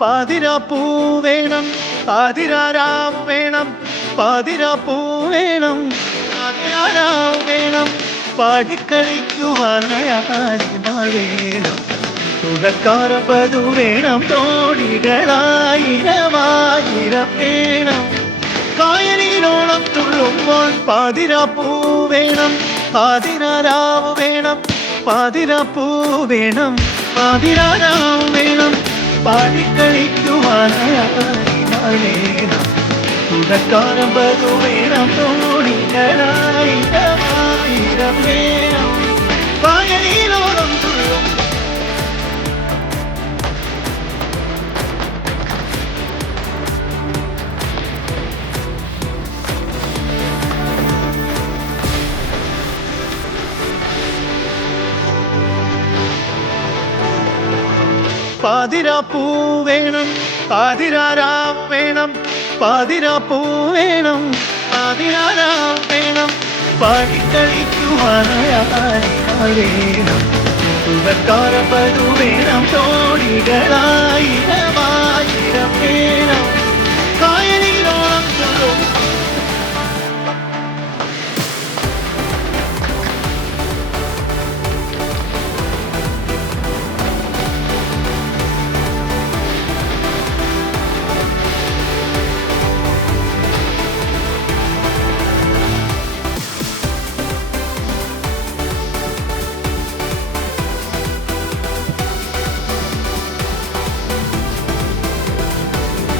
പാതിരാപ്പൂ വേണം, പാതിരാരാവ് വേണം, പാതിരാപ്പൂ വേണം, പാതിരാരാവ് വേണം, പാടിക്കളിക്കുവാനാൾ വേണം, തുടക്കാരപ്പതു വേണം, തോണികളായിരമായിരം വേണം, കായലിനോളം തുള്ളുമ്പോൾ പാതിരാപ്പൂ വേണം, പാതിരാരാവ് വേണം, പാതിരാപ്പൂ വേണം, പാതിരാരാവ് വേണം, പാടിക്കളിക്കുവാനാൾ വേണം, തുടക്കാരപ്പതു വേണം, തോണികളായിരമായിരം വേണം, കായലിനോളം തുള്ളും പാതിരാപ്പൂ വേണം, പാതിരാരാവ് വേണം, പാതിരാപ്പൂ വേണം, പാതിരാരാവ് വേണം, പാടിക്കളിക്കുവാനാൾ വേണം, തുടക്കാരപ്പതു വേണം, തോണികളായിരമായിരം വേണം.